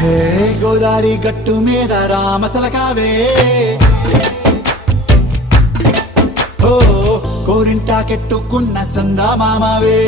హే గోదారి గట్టు మీద రామసలకావే, ఓ కోరింటా కెట్టుకున్న సందా మామావే.